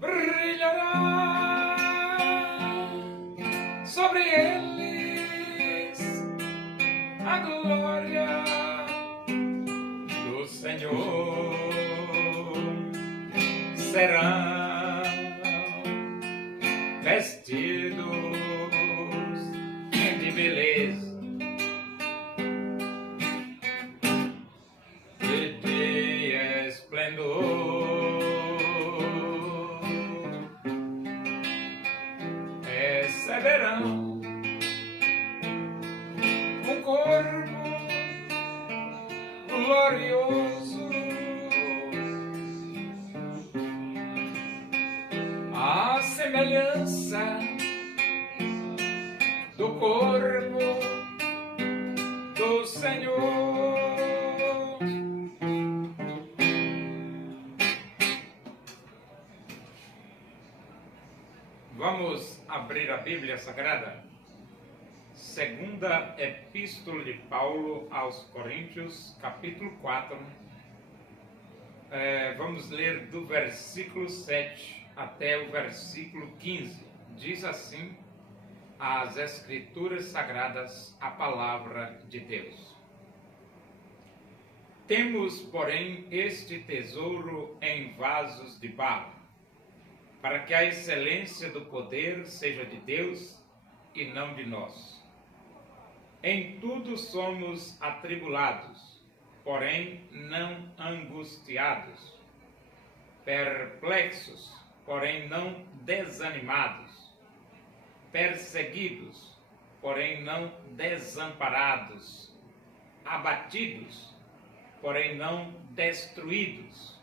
Brilhará sobre eles a glória do Senhor. Serão vestidos de beleza e de esplendor. Receberão um corpo glorioso, a semelhança do corpo do Senhor. Vamos abrir a Bíblia Sagrada? Segunda Epístola de Paulo aos Coríntios, capítulo 4. Vamos ler do versículo 7 até o versículo 15. Diz assim as Escrituras Sagradas, a palavra de Deus. Temos, porém, este tesouro em vasos de barro, para que a excelência do poder seja de Deus e não de nós. Em tudo somos atribulados, porém não angustiados, perplexos, porém não desanimados, perseguidos, porém não desamparados, abatidos, porém não destruídos,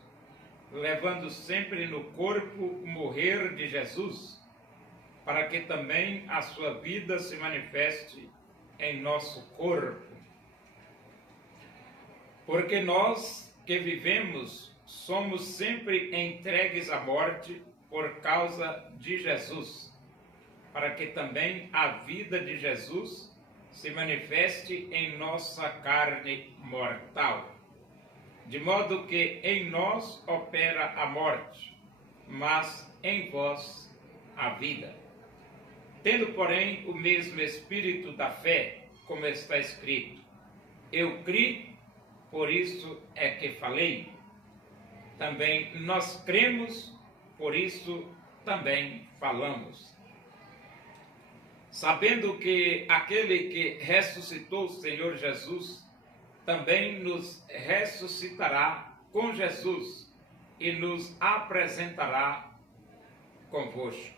levando sempre no corpo o morrer de Jesus, para que também a sua vida se manifeste em nosso corpo. Porque nós que vivemos somos sempre entregues à morte por causa de Jesus, para que também a vida de Jesus se manifeste em nossa carne mortal. De modo que em nós opera a morte, mas em vós a vida. Tendo, porém, o mesmo espírito da fé, como está escrito: eu criei, por isso é que falei. Também nós cremos, por isso também falamos. Sabendo que aquele que ressuscitou o Senhor Jesus também nos ressuscitará com Jesus e nos apresentará convosco.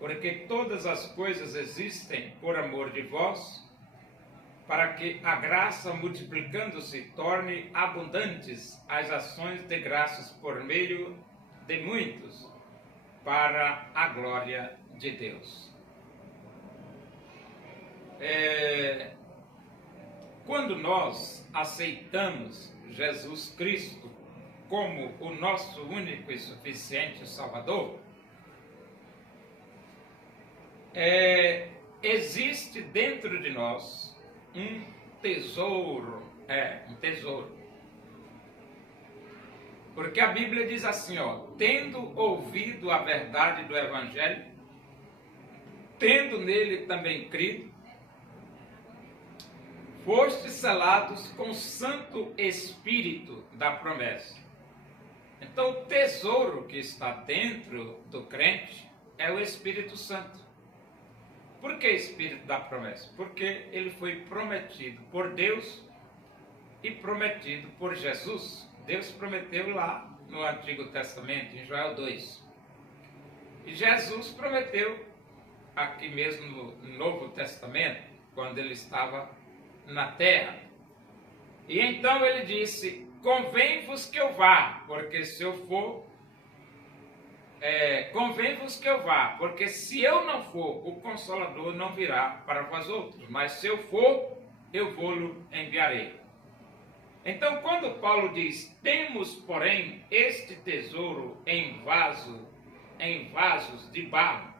Porque todas as coisas existem por amor de vós, para que a graça, multiplicando-se, torne abundantes as ações de graças por meio de muitos, para a glória de Deus. Quando nós aceitamos Jesus Cristo como o nosso único e suficiente Salvador, existe dentro de nós um tesouro, um tesouro. Porque a Bíblia diz assim, tendo ouvido a verdade do Evangelho, tendo nele também crido, fostes selados com o Santo Espírito da promessa. Então, o tesouro que está dentro do crente é o Espírito Santo. Por que Espírito da promessa? Porque ele foi prometido por Deus e prometido por Jesus. Deus prometeu lá no Antigo Testamento, em Joel 2. E Jesus prometeu aqui mesmo no Novo Testamento, quando ele estava na terra. E então ele disse: convém-vos que eu vá, porque se eu for, convém-vos que eu vá, porque se eu não for, o Consolador não virá para vós outros, mas se eu for, eu vou-lo enviarei. Então, quando Paulo diz: temos, porém, este tesouro em vasos de barro,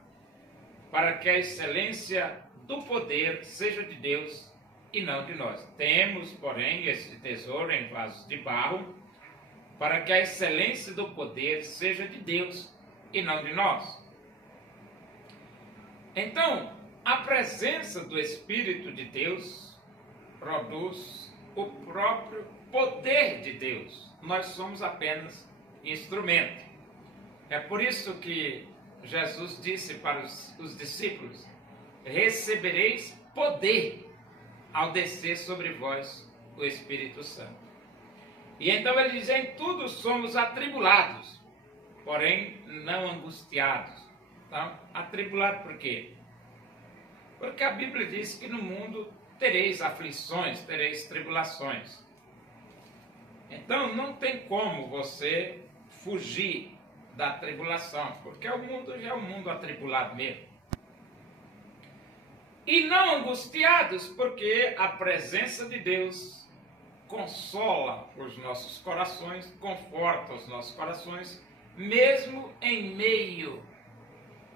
para que a excelência do poder seja de Deus e não de nós. Temos, porém, esse tesouro em vasos de barro, para que a excelência do poder seja de Deus e não de nós. Então, a presença do Espírito de Deus produz o próprio poder de Deus. Nós somos apenas instrumento. É por isso que Jesus disse para os discípulos: recebereis poder ao descer sobre vós o Espírito Santo. E então ele diz: em tudo somos atribulados, porém não angustiados. Então, atribulado por quê? Porque a Bíblia diz que no mundo tereis aflições, tereis tribulações. Então não tem como você fugir da tribulação, porque o mundo já é um mundo atribulado mesmo. E não angustiados, porque a presença de Deus consola os nossos corações, conforta os nossos corações, mesmo em meio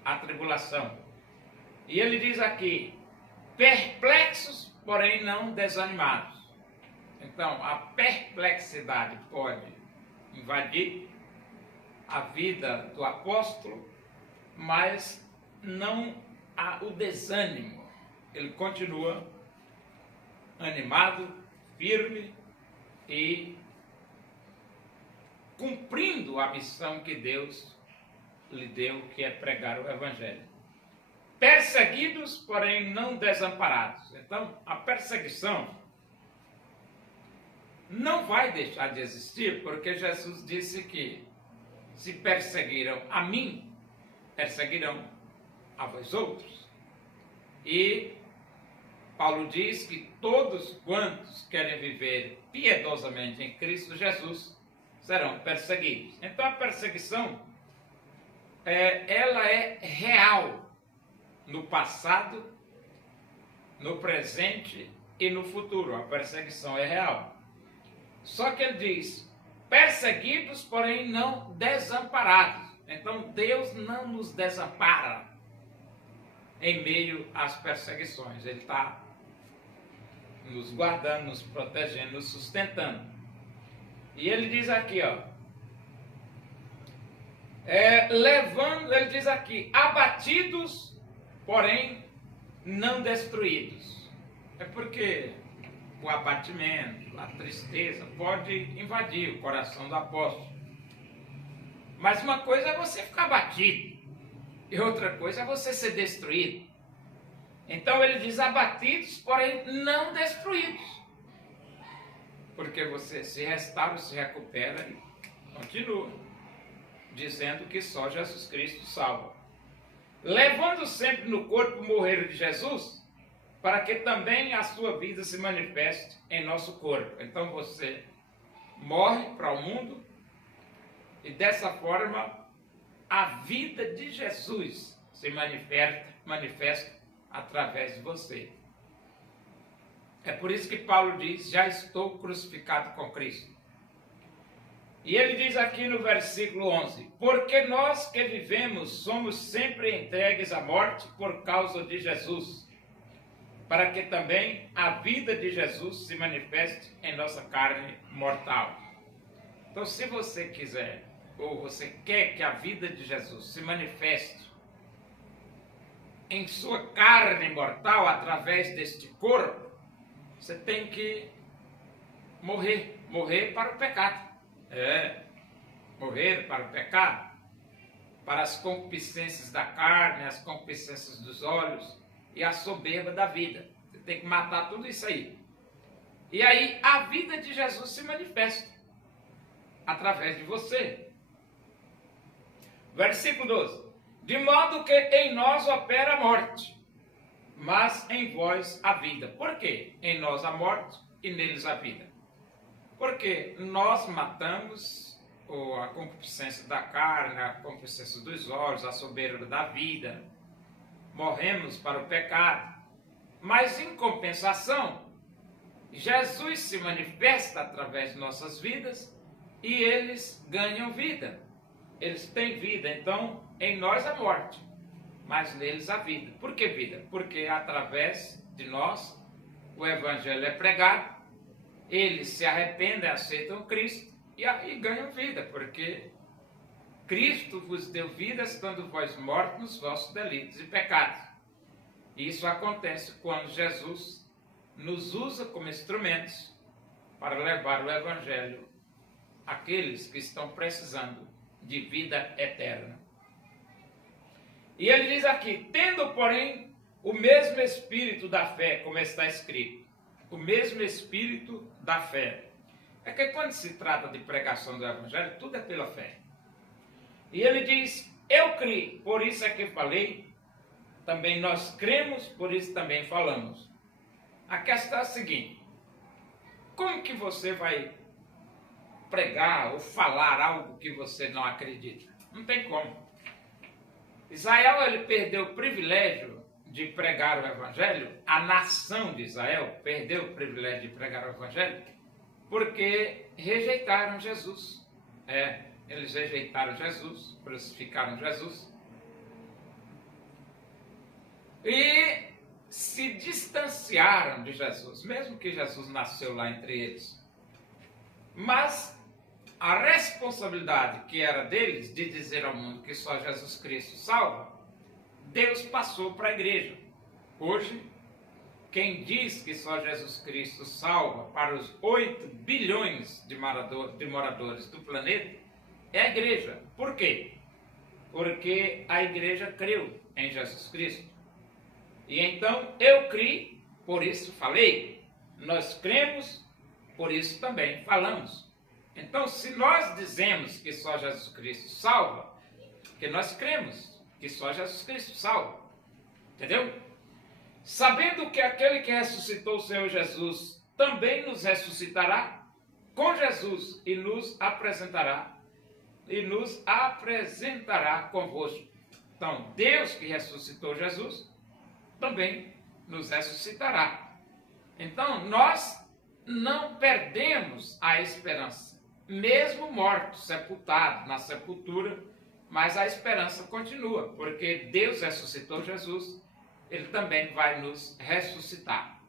à tribulação. E ele diz aqui: perplexos, porém não desanimados. Então, a perplexidade pode invadir a vida do apóstolo, mas não há o desânimo. Ele continua animado, firme e cumprindo a missão que Deus lhe deu, que é pregar o Evangelho. Perseguidos, porém não desamparados. Então, a perseguição não vai deixar de existir, porque Jesus disse que se perseguiram a mim, perseguirão a vós outros. E Paulo diz que todos quantos querem viver piedosamente em Cristo Jesus serão perseguidos. Então a perseguição, ela é real no passado, no presente e no futuro. A perseguição é real. Só que ele diz: perseguidos, porém não desamparados. Então Deus não nos desampara em meio às perseguições. Ele está nos guardando, nos protegendo, nos sustentando. E ele diz aqui, ele diz aqui: abatidos, porém não destruídos. É porque o abatimento, a tristeza pode invadir o coração do apóstolo. Mas uma coisa é você ficar abatido e outra coisa é você ser destruído. Então ele diz: abatidos, porém não destruídos. Porque você se restaura, se recupera e continua dizendo que só Jesus Cristo salva. Levando sempre no corpo o morrer de Jesus, para que também a sua vida se manifeste em nosso corpo. Então você morre para o mundo e dessa forma a vida de Jesus se manifesta através de você. É por isso que Paulo diz: já estou crucificado com Cristo. E ele diz aqui no versículo 11: porque nós que vivemos somos sempre entregues à morte por causa de Jesus, para que também a vida de Jesus se manifeste em nossa carne mortal. Então, se você quiser, ou você quer que a vida de Jesus se manifeste em sua carne mortal através deste corpo, você tem que morrer para o pecado. Morrer para o pecado, para as concupiscências da carne, as concupiscências dos olhos e a soberba da vida. Você tem que matar tudo isso aí. E aí a vida de Jesus se manifesta através de você. Versículo 12: de modo que em nós opera a morte, mas em vós a vida. Por quê? Em nós a morte e neles a vida. Porque nós matamos a concupiscência da carne, a concupiscência dos olhos, a soberba da vida. Morremos para o pecado. Mas em compensação, Jesus se manifesta através de nossas vidas e eles ganham vida. Eles têm vida. Então, em nós a morte, mas neles a vida. Por que vida? Porque através de nós, o evangelho é pregado, eles se arrependem, aceitam Cristo e aí ganham vida, porque Cristo vos deu vida estando vós mortos nos vossos delitos e pecados. E isso acontece quando Jesus nos usa como instrumentos para levar o evangelho àqueles que estão precisando de vida eterna. E ele diz aqui, tendo, porém, o mesmo espírito da fé, como está escrito, o mesmo espírito da fé. É que quando se trata de pregação do evangelho, tudo é pela fé. E ele diz, eu criei, por isso é que falei, também nós cremos, por isso também falamos. A questão é a seguinte, como que você vai pregar ou falar algo que você não acredita? Não tem como. Israel, ele perdeu o privilégio de pregar o evangelho, a nação de Israel perdeu o privilégio de pregar o evangelho, porque rejeitaram Jesus. Eles rejeitaram Jesus, crucificaram Jesus, e se distanciaram de Jesus, mesmo que Jesus nasceu lá entre eles. Mas a responsabilidade que era deles de dizer ao mundo que só Jesus Cristo salva, Deus passou para a igreja. Hoje, quem diz que só Jesus Cristo salva para os 8 bilhões de moradores do planeta é a igreja. Por quê? Porque a igreja creu em Jesus Cristo. E então eu criei, por isso falei. Nós cremos, por isso também falamos. Então, se nós dizemos que só Jesus Cristo salva, que nós cremos que só Jesus Cristo salva. Entendeu? Sabendo que aquele que ressuscitou o Senhor Jesus também nos ressuscitará com Jesus e nos apresentará convosco. Então, Deus que ressuscitou Jesus também nos ressuscitará. Então, nós não perdemos a esperança, mesmo mortos, sepultados na sepultura, mas a esperança continua, porque Deus ressuscitou Jesus, Ele também vai nos ressuscitar.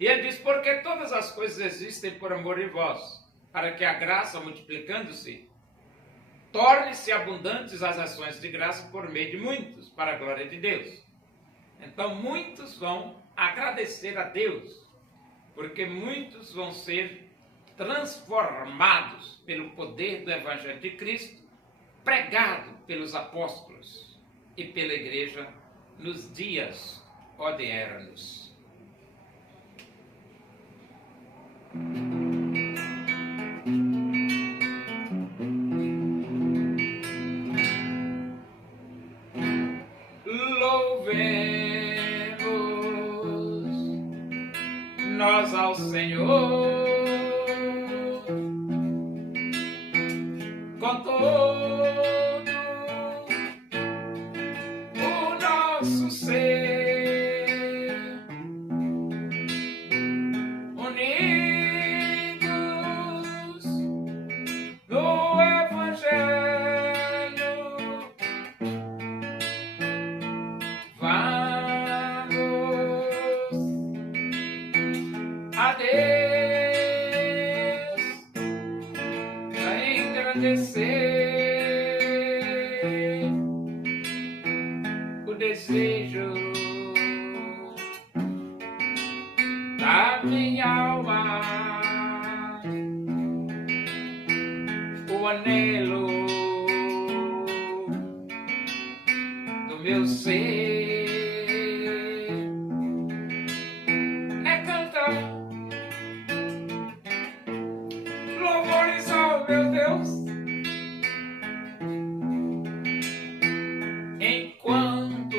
E ele diz, porque todas as coisas existem por amor de vós, para que a graça, multiplicando-se, torne-se abundantes as ações de graça por meio de muitos, para a glória de Deus. Então muitos vão agradecer a Deus, porque muitos vão ser transformados pelo poder do Evangelho de Cristo, pregado pelos apóstolos e pela igreja nos dias odiernos. Nós ao Senhor com todo o nosso ser, unidos no Evangelho, a Deus a engrandecer o desejo da minha alma, o anelo do meu ser. Meu Deus, enquanto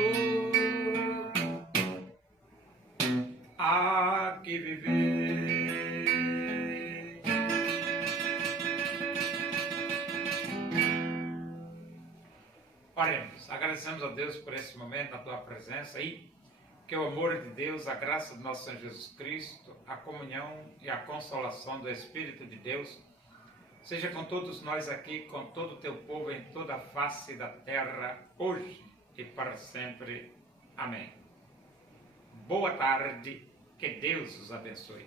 há que viver. Oremos, agradecemos a Deus por esse momento, a tua presença e que o amor de Deus, a graça do nosso Senhor Jesus Cristo, a comunhão e a consolação do Espírito de Deus seja com todos nós aqui, com todo o teu povo em toda a face da terra, hoje e para sempre. Amém. Boa tarde Que Deus os abençoe.